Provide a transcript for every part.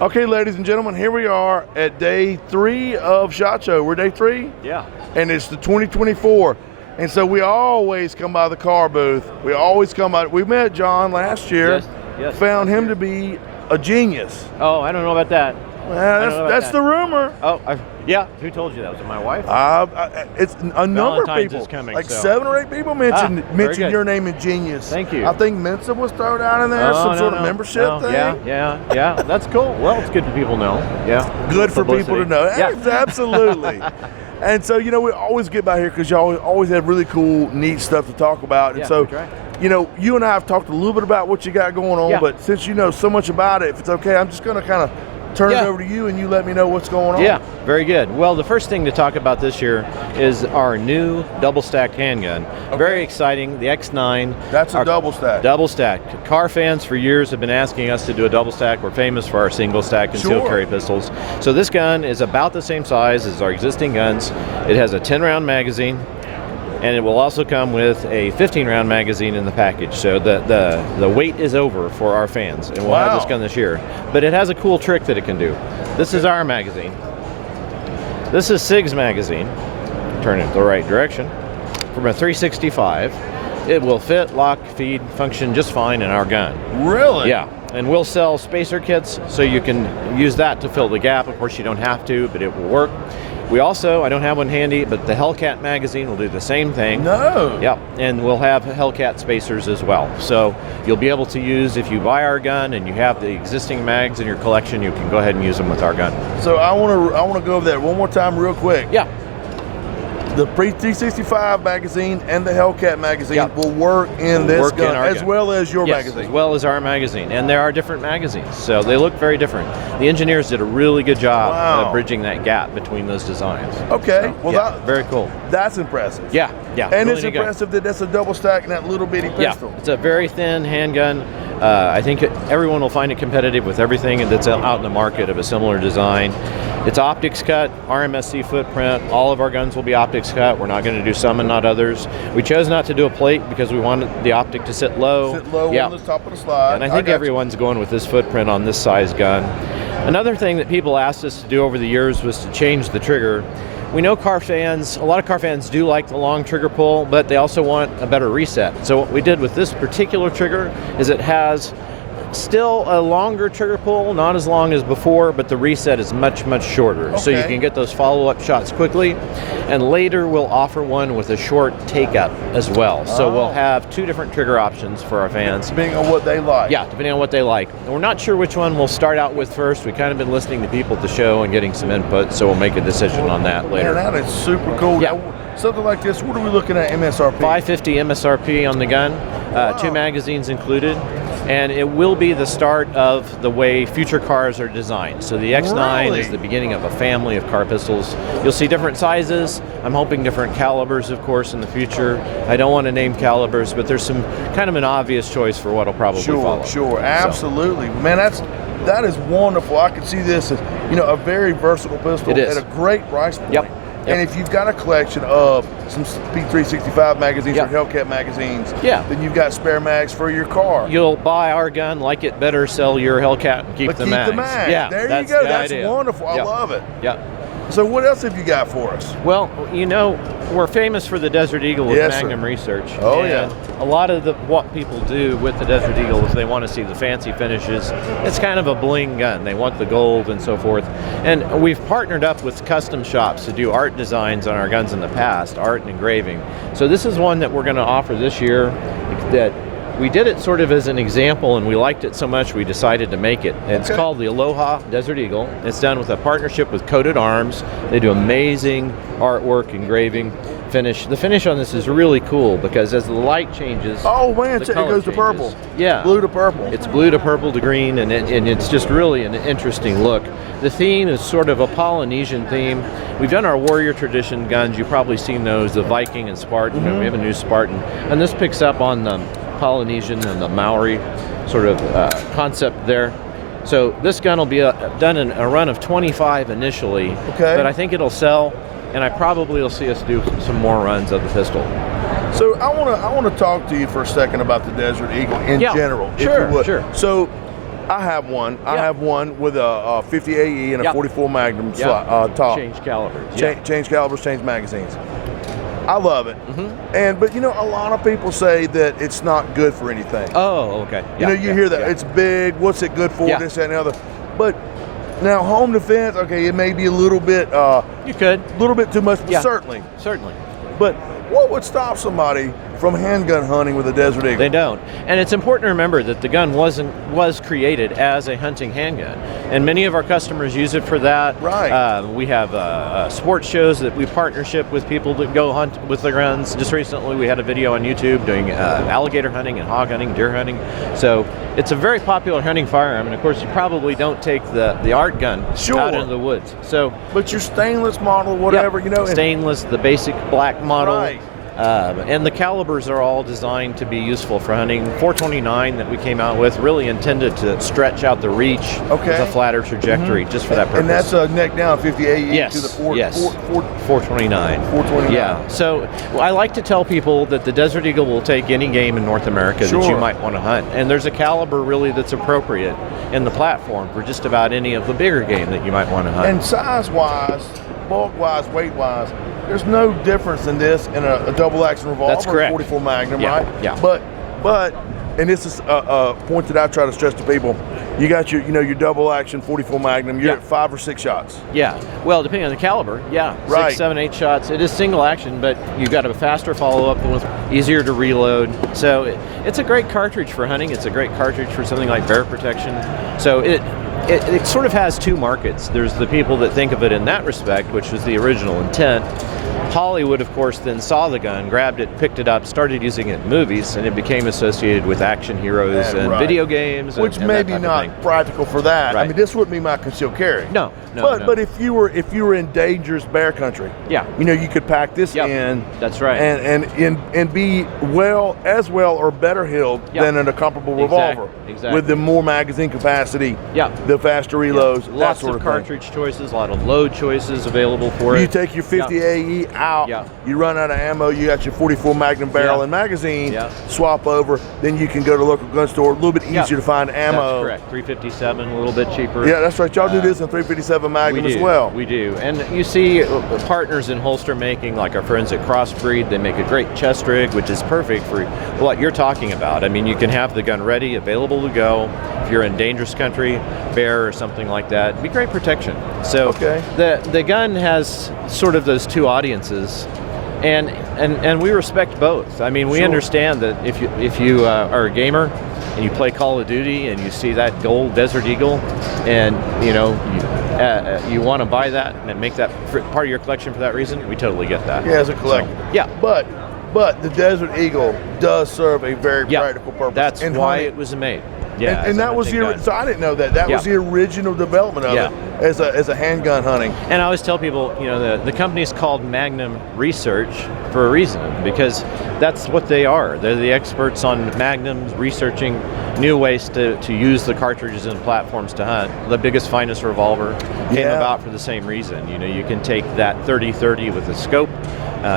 Okay, ladies and gentlemen, here we are at day 3 of SHOT Show. We're day 3? Yeah. And it's the 2024. And so we always come by the car booth. We always come by. We met John last year. Yes. Found him to be a genius. Oh, I don't know about that. Well, that's the rumor. Oh, yeah. Who told you that? Was it my wife? It's a number of Valentine's people. is coming, like so. 7 or 8 people mentioned good. your name in genius. Thank you. I think Mensa was thrown out in there, some sort of membership thing. Yeah. That's cool. Well, it's good for people to know. Yeah. Good for people to know. Yeah. Absolutely. And so, we always get by here because y'all always have really cool, neat stuff to talk about. And so, you and I have talked a little bit about what you got going on, but since you know so much about it, if it's okay, I'm just going to kind of turn it over to you and you let me know what's going on. Yeah, very good. Well, the first thing to talk about this year is our new double-stacked handgun. Okay. Very exciting, the X9. That's a double-stack. Double-stacked. Car fans for years have been asking us to do a double-stack. We're famous for our single-stack concealed carry pistols. So this gun is about the same size as our existing guns. It has a 10-round magazine, and it will also come with a 15-round magazine in the package. So the wait is over for our fans, and we'll have this gun this year. But it has a cool trick that it can do. This is our magazine. This is SIG's magazine. Turn it the right direction. From a 365, it will fit, lock, feed, function just fine in our gun. Really? Yeah. And we'll sell spacer kits, so you can use that to fill the gap. Of course, you don't have to, but it will work. We also, I don't have one handy, but the Hellcat magazine will do the same thing. No. Yep, and we'll have Hellcat spacers as well. So you'll be able to use, if you buy our gun and you have the existing mags in your collection, you can go ahead and use them with our gun. So I want to go over that one more time real quick. Yeah. The Pre-365 magazine and the Hellcat magazine will work in this gun, as well as your magazine. As well as our magazine. And there are different magazines, so they look very different. The engineers did a really good job of bridging that gap between those designs. Okay. So, well, very cool. That's impressive. Yeah. And really it's impressive that that's a double stack and that little bitty pistol. Yeah, it's a very thin handgun. I think everyone will find it competitive with everything that's out in the market of a similar design. It's optics cut, RMSC footprint. All of our guns will be optics cut. We're not going to do some and not others. We chose not to do a plate because we wanted the optic to sit low. Sit low on the top of the slide. And I think everyone's going with this footprint on this size gun. Another thing that people asked us to do over the years was to change the trigger. We know car fans, a lot of car fans do like the long trigger pull, but they also want a better reset. So what we did with this particular trigger is it has still a longer trigger pull, not as long as before, but the reset is much, much shorter. Okay. So you can get those follow-up shots quickly. And later we'll offer one with a short take-up as well. So we'll have 2 different trigger options for our fans. Depending on what they like. Yeah, depending on what they like. And we're not sure which one we'll start out with first. We've kind of been listening to people at the show and getting some input, so we'll make a decision on that later. Man, that is super cool. Yeah. Now, something like this, what are we looking at MSRP? $550 MSRP on the gun, 2 magazines included. And it will be the start of the way future cars are designed. So the X9 is the beginning of a family of car pistols. You'll see different sizes. I'm hoping different calibers, of course, in the future. I don't want to name calibers, but there's some kind of an obvious choice for what will probably follow. Sure, absolutely. So. Man, that is wonderful. I can see this as a very versatile pistol at a great price point. Yep. And if you've got a collection of some P365 magazines or Hellcat magazines, then you've got spare mags for your car. You'll buy our gun, like it better, sell your Hellcat, and keep the mags. Yeah, there you go. That's wonderful. I love it. Yeah. So what else have you got for us? Well, we're famous for the Desert Eagle with Magnum Research. Oh, and a lot of what people do with the Desert Eagle is they want to see the fancy finishes. It's kind of a bling gun. They want the gold and so forth. And we've partnered up with custom shops to do art designs on our guns in the past, art and engraving. So this is one that we're going to offer this year that we did it sort of as an example, and we liked it so much we decided to make it. It's called the Aloha Desert Eagle. It's done with a partnership with Coated Arms. They do amazing artwork, engraving, finish. The finish on this is really cool because as the light changes, it goes to purple. Yeah, blue to purple. It's blue to purple to green, and it's just really an interesting look. The theme is sort of a Polynesian theme. We've done our warrior tradition guns. You've probably seen those, the Viking and Spartan. And we have a new Spartan, and this picks up on the Polynesian and the Maori sort of concept there. So this gun will be done in a run of 25 initially, but I think it'll sell, and I probably will see us do some more runs of the pistol. So I want to talk to you for a second about the Desert Eagle in general, if you would. Sure. So I have one. I have one with a 50 AE and a 44 Magnum top. Change calibers. Change calibers, change magazines. I love it. But you know, a lot of people say that it's not good for anything. Oh, okay. You know, you hear that it's big. What's it good for? This, that, and the other. But now, home defense. Okay, it may be a little bit. You could. A little bit too much. Certainly. But what would stop somebody from handgun hunting with a Desert Eagle? They don't. And it's important to remember that the gun was created as a hunting handgun. And many of our customers use it for that. Right. We have sports shows that we partnership with people that go hunt with their guns. Just recently we had a video on YouTube doing alligator hunting and hog hunting, deer hunting. So it's a very popular hunting firearm. And of course you probably don't take the art gun out into the woods. So, but your stainless model, whatever, you know. Stainless, the basic black model. Right. And the calibers are all designed to be useful for hunting. 429 that we came out with really intended to stretch out the reach with a flatter trajectory just for that purpose. And that's a neck down 50 AE to the 429. 429. Yeah. So I like to tell people that the Desert Eagle will take any game in North America that you might want to hunt. And there's a caliber really that's appropriate in the platform for just about any of the bigger game that you might want to hunt. And size-wise, bulk-wise, weight-wise, there's no difference in this in a double-action revolver. That's correct. 44 Magnum, right? Yeah. But, and this is a point that I try to stress to people. You got your double-action 44 Magnum. You're at 5 or 6 shots. Yeah. Well, depending on the caliber, Right. 6, 7, 8 shots. It is single action, but you've got a faster follow-up with easier to reload. So it's a great cartridge for hunting. It's a great cartridge for something like bear protection. So it sort of has two markets. There's the people that think of it in that respect, which was the original intent. Hollywood, of course, then saw the gun, grabbed it, picked it up, started using it in movies, and it became associated with action heroes and video games. Which may be not practical for that. Right. I mean, this wouldn't be my concealed carry. No. But if you were in dangerous bear country, you could pack this in. That's right. And be as well or better healed than in a comparable revolver. Exactly. With the more magazine capacity, the faster reloads, lots that sort of of cartridge thing. choices, a lot of load choices available for it. You take your 50 AE out, you run out of ammo, you got your 44 Magnum barrel and magazine, swap over, then you can go to a local gun store, a little bit easier to find ammo. That's correct. 357, a little bit cheaper. Yeah, that's right. Y'all do this in 357 Magnum as well. We do. And you see partners in holster making, like our friends at Crossbreed, they make a great chest rig, which is perfect for what you're talking about. I mean, you can have the gun ready, available to go. If you're in dangerous country, bear or something like that, it'd be great protection. So the gun has sort of those two audiences, and we respect both. I mean, we understand that if you are a gamer and you play Call of Duty and you see that gold Desert Eagle, and you want to buy that and make that part of your collection for that reason, we totally get that. Yeah, as a collector. So, but the Desert Eagle does serve a very practical purpose. That's why it was made. Yeah, and that was so I didn't know that. That was the original development of it as a handgun hunting. And I always tell people, the company's called Magnum Research for a reason, because that's what they are. They're the experts on magnums, researching new ways to use the cartridges and platforms to hunt. The biggest, finest revolver came about for the same reason. You can take that 30-30 with a scope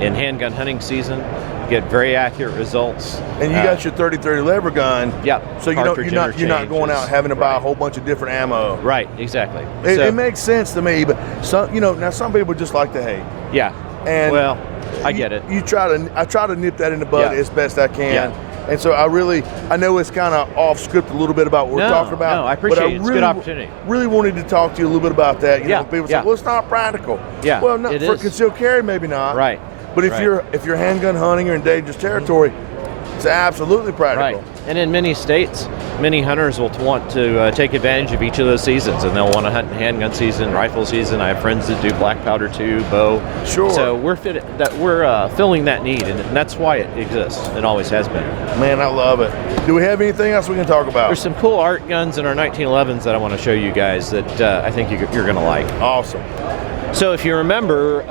in handgun hunting season, get very accurate results. And you got your 30-30 lever gun. So you're not going out having to buy a whole bunch of different ammo. Right, exactly. It makes sense to me, but some people just like to hate. And well, I get it. I try to nip that in the bud as best I can. And so I know it's kind of off script a little bit about what we're talking about. No, I appreciate it. It's a good opportunity. Really wanted to talk to you a little bit about that. People say, well, it's not practical. Well, not for concealed carry, maybe not. Right. But if you're handgun hunting or in dangerous territory, it's absolutely practical. Right. And in many states, many hunters will want to take advantage of each of those seasons, and they'll want to hunt in handgun season, rifle season. I have friends that do black powder too, bow. Sure. So we're filling that need, and that's why it exists. It always has been. Man, I love it. Do we have anything else we can talk about? There's some cool art guns in our 1911s that I want to show you guys that I think you're going to like. Awesome. So if you remember,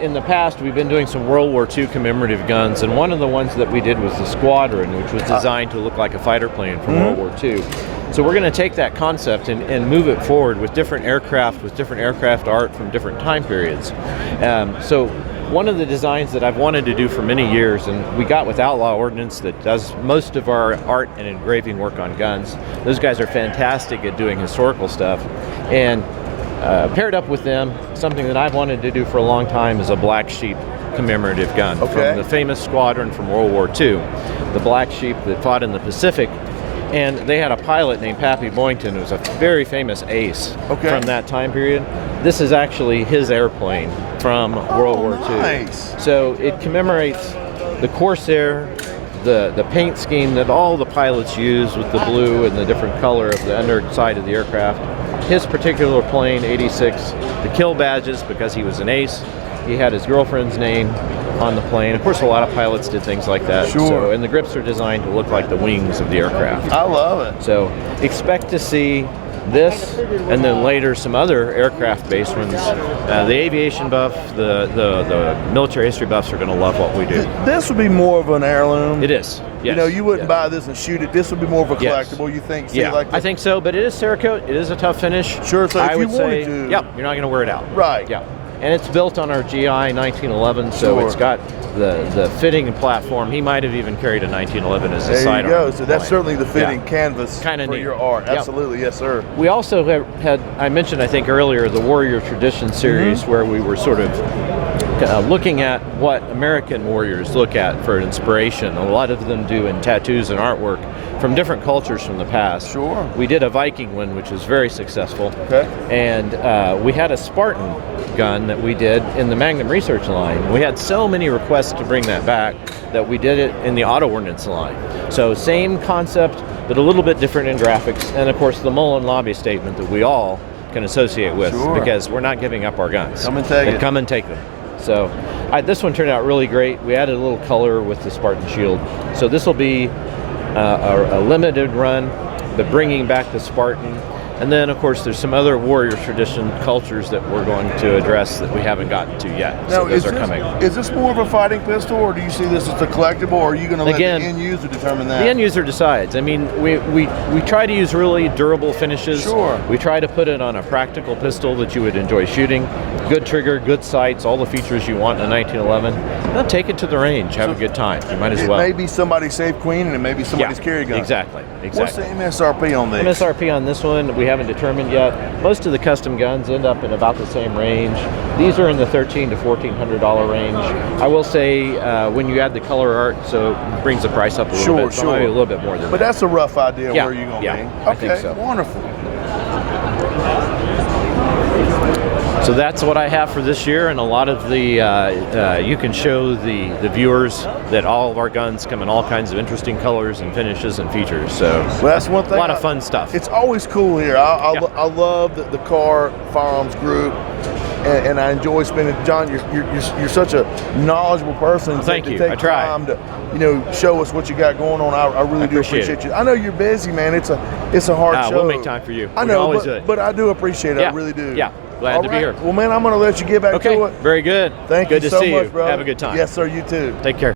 in the past, we've been doing some World War II commemorative guns, and one of the ones that we did was the Squadron, which was designed to look like a fighter plane from World War II. So we're going to take that concept and move it forward with different aircraft art from different time periods. So one of the designs that I've wanted to do for many years, and we got with Outlaw Ordnance that does most of our art and engraving work on guns. Those guys are fantastic at doing historical stuff. And paired up with them, something that I've wanted to do for a long time is a Black Sheep commemorative gun from the famous squadron from World War II, the Black Sheep that fought in the Pacific. And they had a pilot named Pappy Boynton, who was a very famous ace from that time period. This is actually his airplane from World War II. So it commemorates the Corsair, the paint scheme that all the pilots use with the blue and the different color of the underside of the aircraft. His particular plane, 86, the kill badges because he was an ace. He had his girlfriend's name on the plane. Of course, a lot of pilots did things like that. So, and the grips are designed to look like the wings of the aircraft. I love it. So expect to see this, and then later some other aircraft-based ones. The aviation buff, the military history buffs are going to love what we do. This would be more of an heirloom. It is. Yes. You know, you wouldn't buy this and shoot it. This would be more of a collectible. You think? Like I think so. But it is Cerakote. It is a tough finish. Sure. So I if would you say, wanted to, yep, you're not going to wear it out. Right. Yeah. And it's built on our GI 1911, so it's got the fitting and platform. He might have even carried a 1911 as a sidearm. There you go. So that's certainly the fitting canvas for your art. Absolutely, yes, sir. We also had, I mentioned, I think earlier, the Warrior Tradition series, where we were sort of looking at what American warriors look at for inspiration. A lot of them do in tattoos and artwork from different cultures from the past. Sure. We did a Viking one, which was very successful. Okay. And we had a Spartan gun that we did in the Magnum Research line. We had so many requests to bring that back that we did it in the Auto Ordnance line. So same concept, but a little bit different in graphics. And of course, the Mullen lobby statement that we all can associate with, because we're not giving up our guns. Come and take it. Come and take them. So this one turned out really great. We added a little color with the Spartan shield. So this will be a limited run, but bringing back the Spartan. And then, of course, there's some other warrior tradition cultures that we're going to address that we haven't gotten to yet. Now, so those are coming. Is this more of a fighting pistol, or do you see this as a collectible, or are you going to let the end user determine that? The end user decides. I mean, we try to use really durable finishes. Sure. We try to put it on a practical pistol that you would enjoy shooting. Good trigger, good sights, all the features you want in a 1911. Now take it to the range, have a good time. You might as well. It may be somebody's safe queen, and it may be somebody's carry gun. Exactly. What's the MSRP on this? MSRP on this one, we haven't determined yet. Most of the custom guns end up in about the same range. These are in the $1,300 to $1,400 range. I will say when you add the color art, so it brings the price up a little bit. So maybe a little bit more than that. But that's a rough idea where you're going to be. Okay, I think so. Wonderful. So that's what I have for this year, and a lot of the, you can show the viewers that all of our guns come in all kinds of interesting colors and finishes and features. So that's one thing. A lot of fun stuff. It's always cool here. I love the Kahr Firearms group, and I enjoy spending. John, you're such a knowledgeable person. Thank you. Take I try. time to show us what you got going on. I really do appreciate you. I know you're busy, man. It's a hard show. We'll make time for you. I know, but I do appreciate it. I really do. Yeah. Glad to be here. Well, man, I'm going to let you get back to it. Very good. Thank you so much, brother. Have a good time. Yes, sir. You too. Take care.